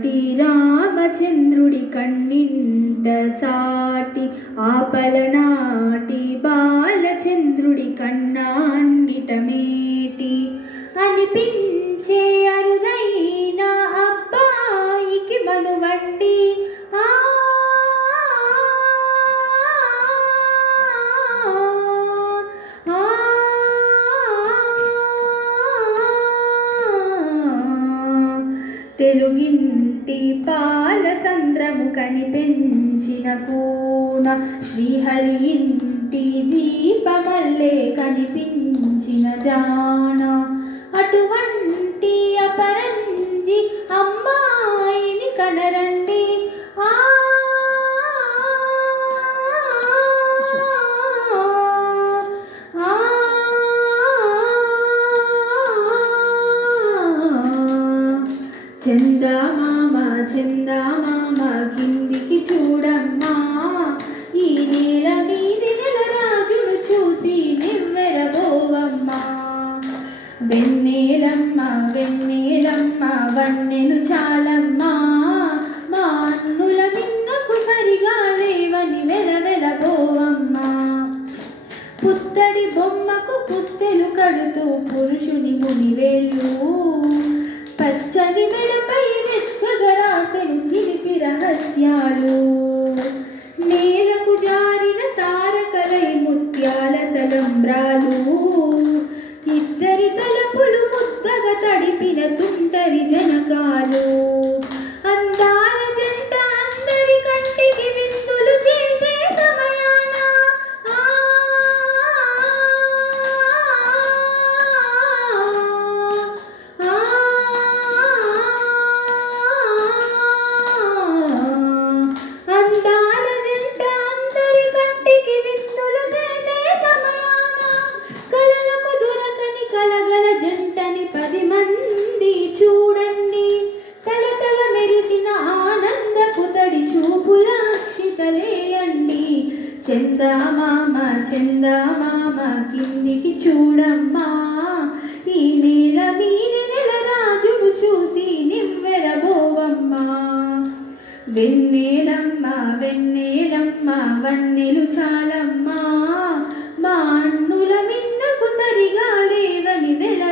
సాటి రామచంద్రుడి కన్నింట సాటి ఆపలనాటి బాలచంద్రుడి కన్నాన్నిట మేటి అనిపించే అరుదైన అబ్బాయికి మనువండి తెలుగింటి పాల సంద్రము కనిపెంచిన కూన శ్రీహరి ఇంటి దీపమల్లే కనిపించిన జాన అటువంటి అపరంజి అమ్మాయిని కనరండి చందమామ చందమామ కిందికి చూడమ్మా ఈ నేల మీది నెల రాజును చూసి నివ్వెరబోవమ్మా వెన్నెలమ్మ వెన్నెలమ్మ వన్నెలు చాలమ్మా మా అన్నుల మిన్నకు సరిగా లేవని వెలవెలబోవమ్మా పుత్తడి బొమ్మకు పుస్తెలు కడుతూ పురుషుని మునివేళ్ళు పచ్చని మెడపై వెచ్చగరాసెను చిలిపి రహస్యాలు నేలకు జారిన తారకలై ముత్యాల తలంబ్రాలు ఇద్దరి తలపులు ముద్దగా తడిపిన తుంటరి జనకాలు అందాల జంట అందరి కంటికి విందులు చేసే సమయాన కలగల జంటని 10 మంది చూడండి తలతల మెరిసిన ఆనందపు తడి చూపుల అక్షితలేయండి చందమామ చందమామ కిందికి చూడమ్మా ఈ నేల మీది నెల రాజును చూసి నివ్వెరబోవమ్మా వెన్నెలమ్మ వెన్నెలమ్మ వన్నెలు చాలమ్మా మా అన్నుల మిన్నకు సరిగా లేవని వెల